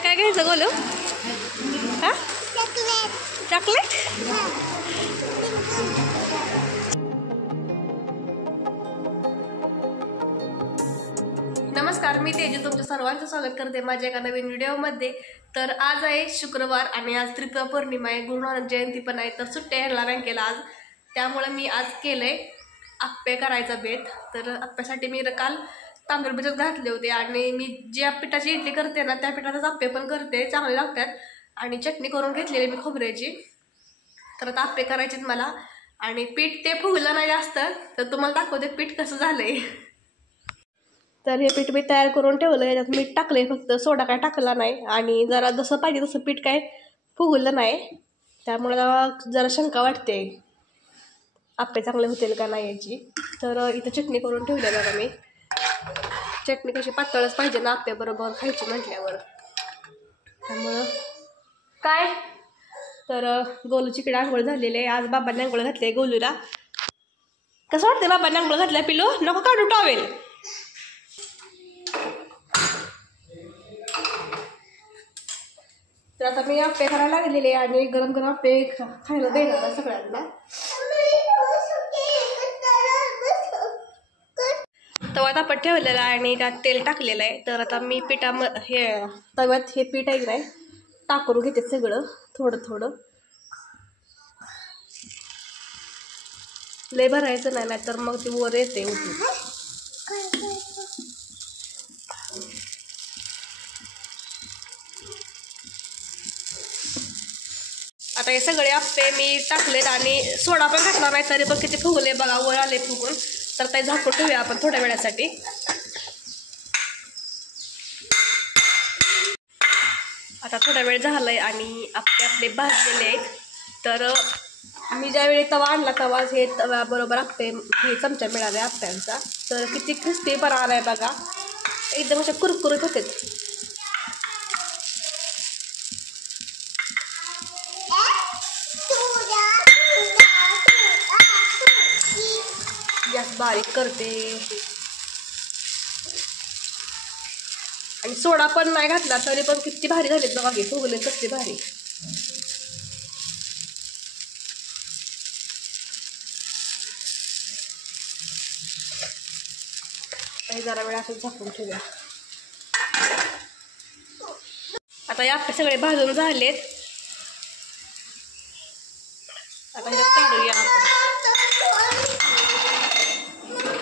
काय काय घ्यायचं गोलू? हा चॉकलेट. नमस्कार, मी तेजू तुमचं सर्वांचं स्वागत करते माझ्या एका नवीन व्हिडिओमध्ये. तर आज आहे शुक्रवार आणि आज तृतीया पौर्णिमा आहे, गुरु नानक जयंती पण आहे. तर सुट्ट्या ह्याला बँकेला आज, त्यामुळे मी आज केलंय आप्पे करायचा बेत. तर आप्प्यासाठी मी काल तांदूळ भिजत घातले होते आणि मी ज्या पिठाची इडली करते ना त्या पिठाचाच आप्पे पण करते, चांगले लागतात. आणि चटणी करून घेतलेली मी खोबऱ्याची. तर आता आप्पे करायचे मला आणि पीठ ते फुगलं नाही जास्त, तर तुम्हाला दाखवते पीठ कसं झालंय. तर हे पीठ मी तयार करून ठेवलं, याच्यात मीठ टाकलंय फक्त, सोडा काय टाकला नाही. आणि जरा जसं पाहिजे तसं पीठ काय फुगलं नाही, त्यामुळे जरा शंका वाटते आप्पे चांगले होतील का नाही याची. तर इथं चटणी करून ठेवली बघा मी. चटणी कशी पातळच पाहिजे ना आप्प्याबरोबर खायची म्हटल्यावर, त्यामुळं काय. तर गोलूची आंघोळ झालेली आहे. आज बाबांनी आंघोळ घातली आहे गोलूला. कसं वाटतंय बाबांनी आंघोळ घातल्या? पिलो नको काढू टॉवेल. तर आता मी आप्पे करायला लागलेले आणि गरम गरम आप्पे खायला देणार आहे सगळ्यांना. तवा तापत ठेवलेला आणि त्यात तेल टाकलेलं आहे. तर आता मी हे तव्यात हे पीठ आहे नाही टाकून घेते सगळं थोडं थोडं. लय भरायचं नाही तर मग ती वर येते उठून. आता हे सगळे आप्पे मी टाकलेत आणि सोडा पण घातला नाही तरी पण किती फुगले बघा, वर आले फुगून. तर ते झाकून ठेवूया आपण थोड्या वेळासाठी. आता थोडा वेळ झालाय आणि आप्पे आपले भाजलेले आहेत. तर मी ज्यावेळी तवा आणला तवा हे तव्याबरोबर आप्पे हे चमचा मिळाला आप्प्यांचा. तर किती क्रिस्पी पण आलाय बघा, एकदम असे कुरकुरीत होते. गॅस बारीक करते आणि सोडा पण नाही घातला तरी पण किती भारी झालेत बघा, की फुगले कसले भारी. जरा वेळ असं झाकून ठेवूया. आता हे आप्पे सगळे भाजून झालेत. आता ह्यात काढूया आपण.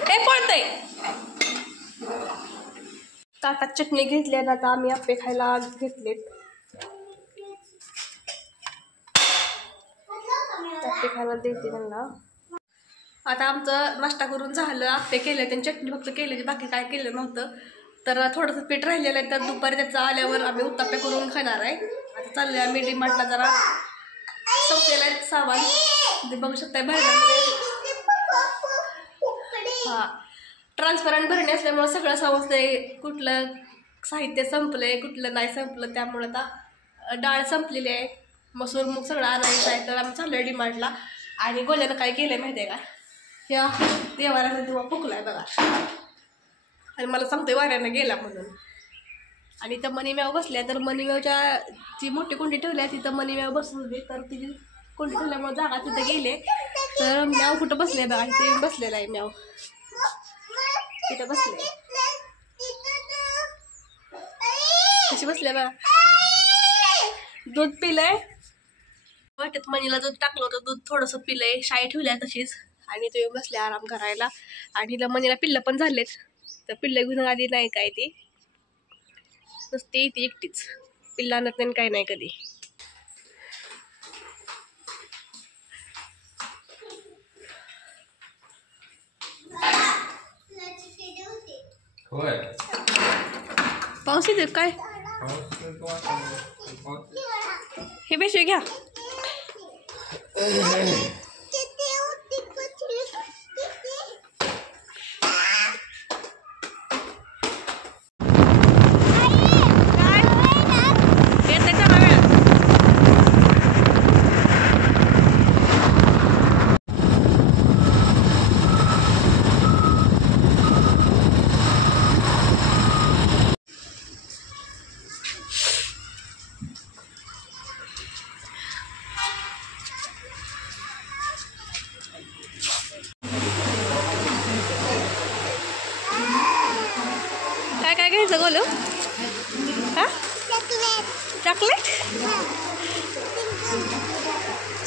हे पळतंय. ताटात चटणी घेतली आणि आता आम्ही आप्पे खायला घेतलेत. आप्पे खायला देते त्यांना. आता आमचं नाश्ता करून झालं, आप्पे केले, त्यांनी चटणी फक्त केली, बाकी काय केलं नव्हतं. तर थोडंसं पीठ राहिलेलं आहे, तर दुपारी त्याचं आल्यावर आम्ही उत्तप्पे करून खाणार आहे. आता चालले आम्ही डीमार्टला, जरा संपलेलं आहे सामान, ते बघू शकताय बाहेर. हां, ट्रान्सपरंट भरणी असल्यामुळे सगळं समजतंय कुठलं साहित्य संपलंय कुठलं नाही संपलं. त्यामुळे आता डाळ संपलेली आहे, मसूर मूग सगळं आणायचं आहे. तर आम्ही चाललो आहे डीमार्टला. आणि गोल्यानं काय केलंय माहिती आहे का, ह्या देवाऱ्याचा दिवा फुकलाय बघा आणि मला सांगतोय वाऱ्यानं गेला म्हणून. आणि इथं मनीम्याव बसल्या, तर मनीम्यावच्या जी मोठी कुंडी ठेवली आहे तिथं मनीम्याव बसू दे, तर तिची कुंडी ठेवल्यामुळे जागा तिथं गेले. तर म्याव कुठं बसले बघा, इथे बसलेला आहे म्याव, तिथं बसले. कशी बसले बघा, दूध पिलंय वाटत. मनीला दूध टाकलं होतं, दूध थोडंसं पिलंय, शाई ठेवल्या तशीच आणि ते बसले आराम करायला. आणि हिला मनीला पिल्लं पण झालेत, तर पिल्लं घेऊन आधी नाही काय ती नुसती ती एकटीच, पिल्ला आणत नाही काय नाही कधी. पाऊस येते काय, हे बेशे घ्या.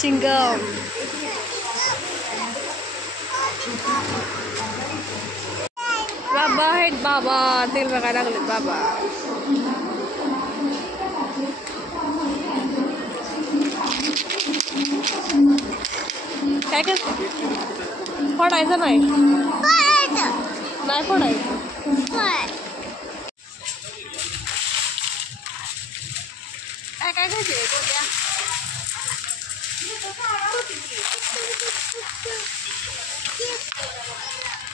चिंगम. बाबा आहेत बाबा, तेल बघायला लागलेत बाबा. काय करते? फोडायचं नाही, नाही फोडायचं. काय काय खायचे बोलल्या?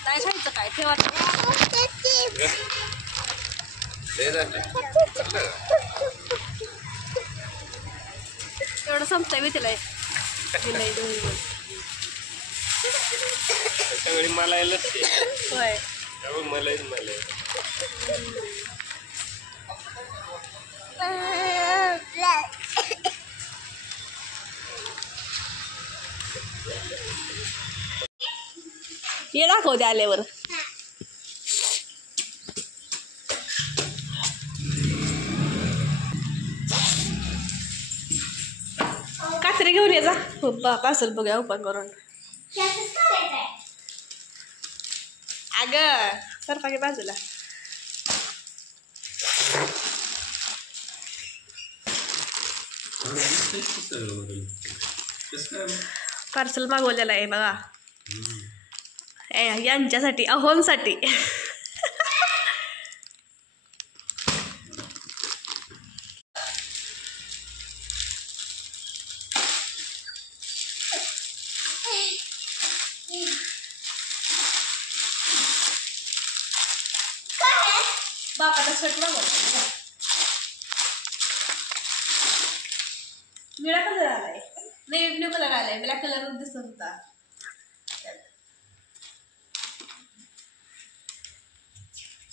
नाही खायचं काय ठेवायचं. एवढं संपतंय मी तिला मला होय. ये दाखवते आल्यावर. कात्री घेऊन ये जा. पार्सल बघूया ओपन करून. अगं सरपाच्या बाजूला. पार्सल मागवलेलं आहे बघा यांच्यासाठी, अहोंसाठी. बापाला शर्ट मागवला. निळा कलर आलाय, नेव्ही ब्ल्यू कलर आलाय, ब्लॅक कलर दिसत होता.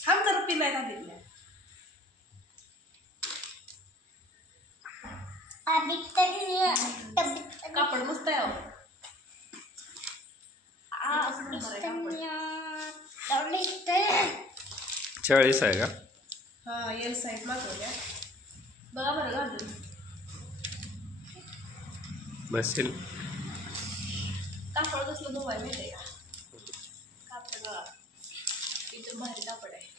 छान तर पिलाय ना दिल्या. कापड मस्त आहे. चाळीस आहे का? हा एल साईड मागवल्या बघा बरं घालून. बसेल. कापड कसलं धुवाय माहिती का? कापड इथं भारी कापड आहे.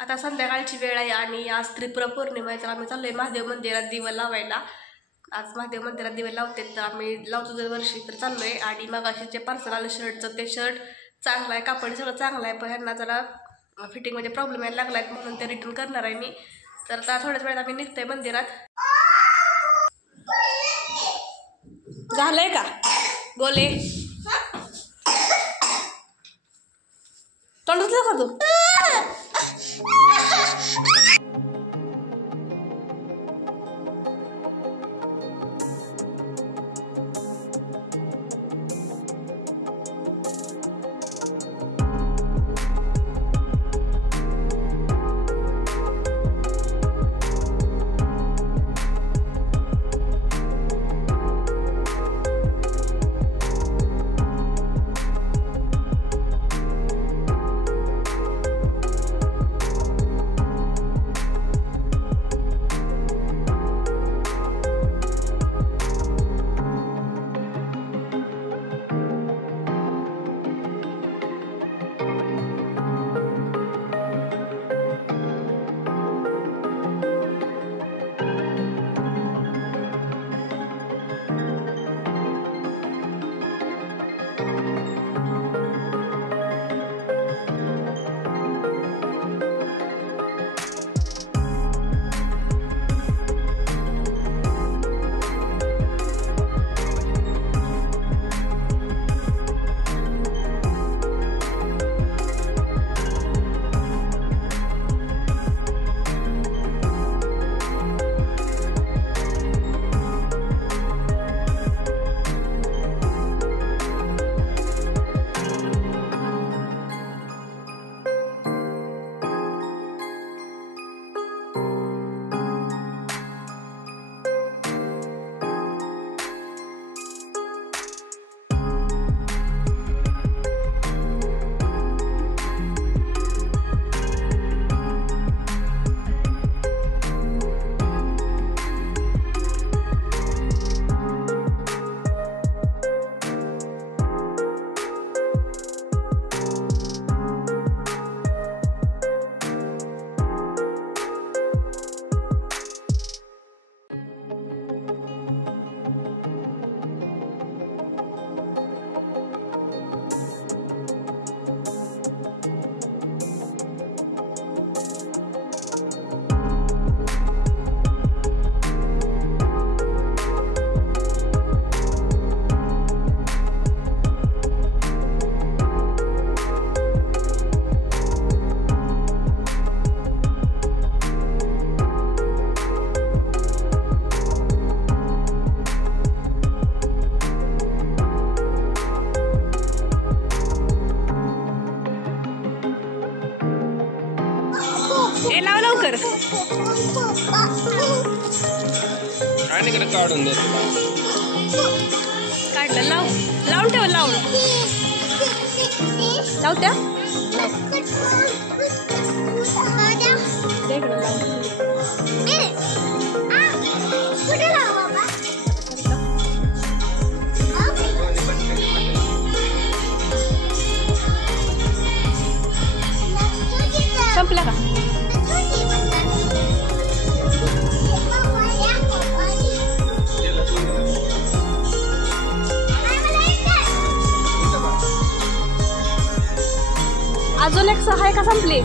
आता संध्याकाळची वेळ आहे आणि आज त्रिपुरा पौर्णिमा आहे, तर आम्ही चाललोय महादेव मंदिरात दिवा लावायला. आज महादेव मंदिरात दिवे लावते, तर आम्ही लावतो दरवर्षी. तर चाललोय. आणि मग असे जे पार्सल आलं शर्टचं, ते शर्ट चांगलं आहे, कापड सगळं चांगलं आहे, पण ह्यांना जरा फिटिंगमध्ये प्रॉब्लेम यायला लागला आहे, म्हणून ते रिटर्न करणार आहे मी. तर आता थोड्याच वेळात आम्ही निघतोय मंदिरात. झालंय का गोले? तोंडातलं का तू? ए लाव लवकर. आणि इकडे काढून दे काढलं. लाव लावून ठेव. लावून लाव त्या संपला का? अजून एक सहा आहे का? संपली.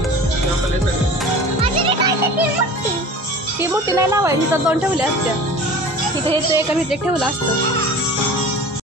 ती मोठी नाही लावायची. तर दोन ठेवल्या असत्या. तिथे हे एका भिजत ठेवलं असतं.